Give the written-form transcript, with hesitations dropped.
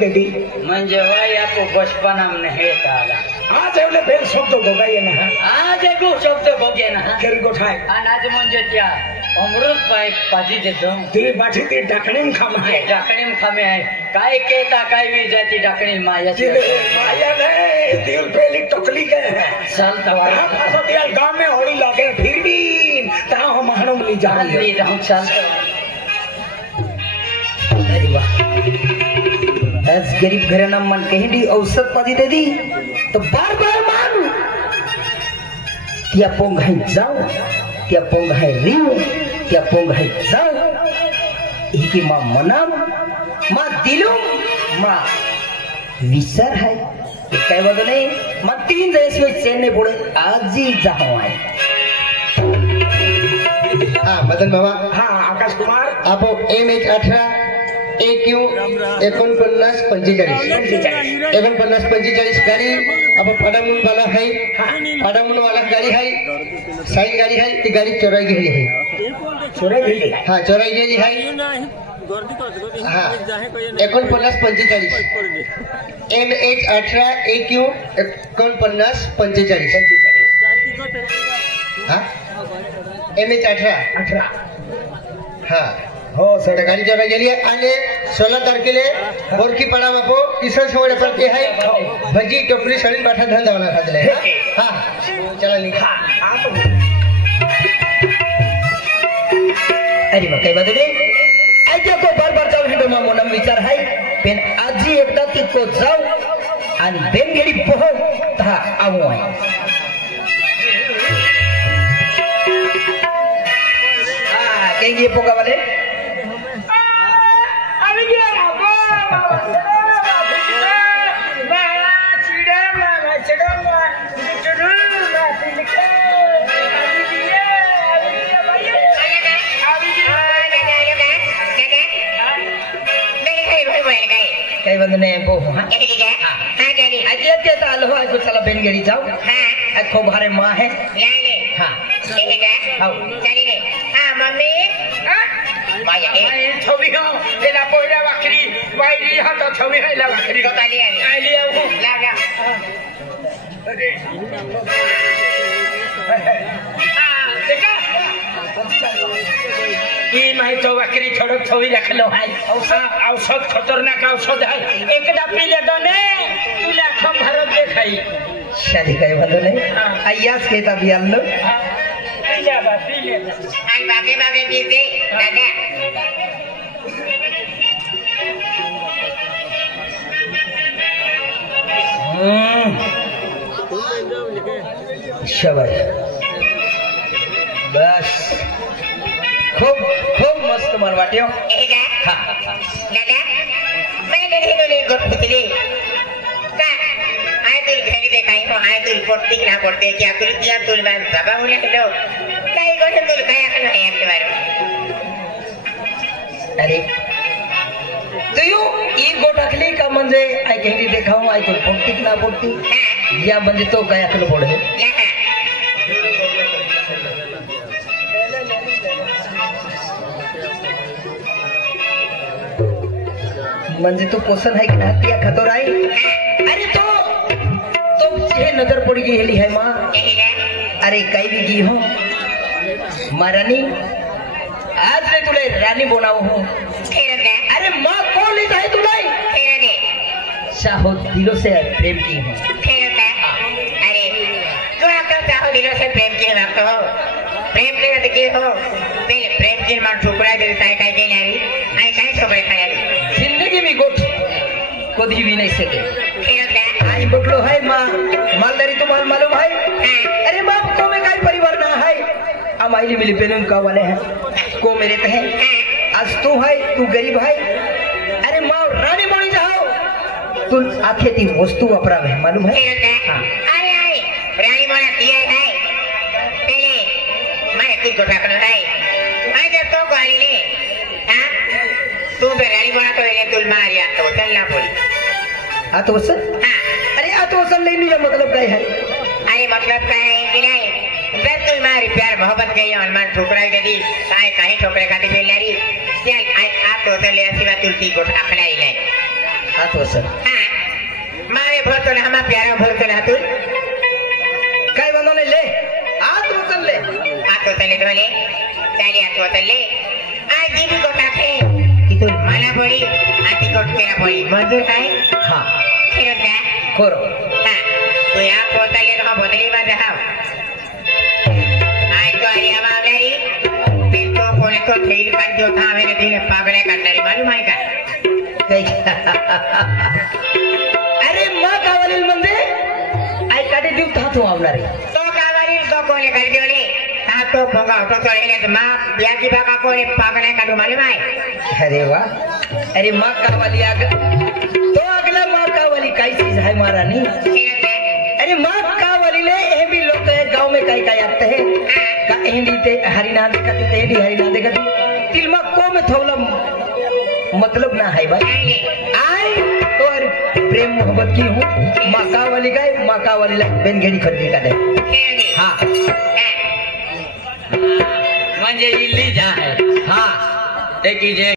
देती म्हणजे वय आपो बचपन हमने हे काला आज एवढे बेल शब्द गोगाय ना आज एक शब्द भोगे ना केरी गोठाय आणि आज म्हणजे त्या अमृत बाई पाजी देतो ती बाठी ती डाकणीम खाम आहे डाकणीम खामे आहे काय केता काय वी जाती डाकणी मायाची माया नहीं दिल पहली टोकली के चल तवारा पासो दिया गांव में होली लगे फिर भी ता हम हणम ली जा ली जाऊं चल अरे वाह आज गरीब घराना मन कहीं औसत पादी दे दी तो बार बार मान त्या पोंग है जाओ त्या पोंग है रिंग त्या पोंग है जाओ ही माँ मनाम माँ दिलुम माँ विसर है काय बदल नहीं माँ 3 देश में चैन नहीं पड़े आज ही जाओ आए हाँ मदन बाबा हाँ आकाश कुमार आप MH18 AQ 49 45 गाड़ी अब पडामुन वाला है पडामुन वाला गाड़ी है साइन गाड़ी है ये गाड़ी चोराई गेली है चोराई गेली हाँ चोराई गेली है हाँ 49 45 MH18 AQ 49 45 हाँ MH18 हाँ हो सर गाड़ी चोराई गेली है आणि 16 तारखेला बोरकी पडा बापू किशोर शेवडे पडते है भजी टोपली सळी पाठा धंदा होणार खातले हाँ चला निघा अरे मग काय बदले आजच्या को बार जाऊ हे मग मनम विचार आहे पण आजी एकदा तिको जाऊ आणि बेंगेडी पोहो ता आऊ आहे केंगे पोगा वाले काही बंद नाही पोहो हाँ आज येते तर आलो आज चला बेंगेडी जाऊ आज खूप भारे माँ है हाँ मम्मी माया छवि हो तेरा पोइरा बकरी वाइरी हा तो छवि है ला बकरी तो ताली आई लिया वो लागा अरे देखा ई माई तो बकरी छोड़ो छवि रख लो है औषध खतरनाक औषध है एकदा पी ले दो ने तू लाखों भारत देखाई शादी काही बंद नाही आयास केता बियाल लो पी ले आई बागे पीते दादा शाबाश बस खूब खूब मस्त मन वाट्यो हाँ दादा मैं नहीं गोपुतली का आय तुल घरी देखाई हो आय तुल पड़ती ना पड़ते क्या कृतिया तुल बान बाबा बोले लो काही गोष्ट तुल काय आखलो है आपके बारे अरे तुयू ई गोटाखली का म्हणजे आय घरी देखाऊ आय तुल पड़ती ना पड़ती या म्हणजे तो काय आखलो पडे म्हणजे तो पोषण है कि हत्या खतोर आहे अरे तो हे नजर पड़ गई है माँ अरे कई भी की हो महारानी आज ने तुले रानी बनाओ हो अरे माँ कौन लेता है तुले चाहो दिलों से प्रेम की हो अरे तू आकर चाहो दिलों से प्रेम की बात हो प्रेम के की हो पहले प्रेम की मान ठुकरा देता है कहीं के नहीं आई कहीं ठुकरे खाया जिंदगी में गोट कभी भी नहीं सके आई बटलो है माँ मालदारी तो मालूम है अरे माँ को में काय परिवार ना है हम आइली मिली पेन का वाले हैं को मेरे तो है आज तू है तू गरीब है अरे माँ रानी बनी जाओ तू आखे थी वस्तु अपरा है मालूम है अरे अरे रानी बना दिया है पहले मैं तू गोटा करना है मैं जब तो गाली ले तू तो रानी बना तो ये तुल मारिया तो चलना पड़ी आत्मवसन अरे आत्मवसन लेने का मतलब क्या है अरे मतलब क्या है कि नहीं जब तुल मारी प्यार मोहब्बत गई और मन ठुकराई दे दी काहे कहीं ठोकरे खाती मिल रही चल आई आप तो ले सिवा तुलती गोटा खलाई ले हात वसर हा मावे भरतो ना हमा प्यारा भरतो ना तू काय बनवले ले हात उचलले हात उचलले डोले चाली हात उचलले आज जीवी गोटा खे की तू मला पडी आती गोट केला पडी मंजूर काय हा खेळत का खोरो हा तू या पोताले ना बदली मा जाव आज तो आली आवागरी ते तो कोणी तो ठेल काढ दियो था मेरे दिले पागले काढणारी मालूम आहे का अरे मग कावलील म्हणजे आई काढे देऊ थातो आवणार तो कावरी तो कोणी काढ दियोले हा तो भोगा होतो चढेले मा ब्याजी बाका कोणी पागले काढू मालूम आहे अरे वा अरे माँ कावाली आग तो अगला माँ कावाली काई चीज है महारानी खेळत का अरे माँ कावाली ले ये भी लोग है गांव में काई काई आते हैं का हिंदी ते हरिना देखते ते हिंदी हरिना देखते तिल माँ को में थोड़ा मतलब ना है भाई आई तो अरे प्रेम मोहब्बत की हूँ माँ कावाली का माँ कावाली ला बेन घेड़ी खरीदी का दे खेळली हाँ म्हणजे इल्ली जा आहे हाँ ते की जे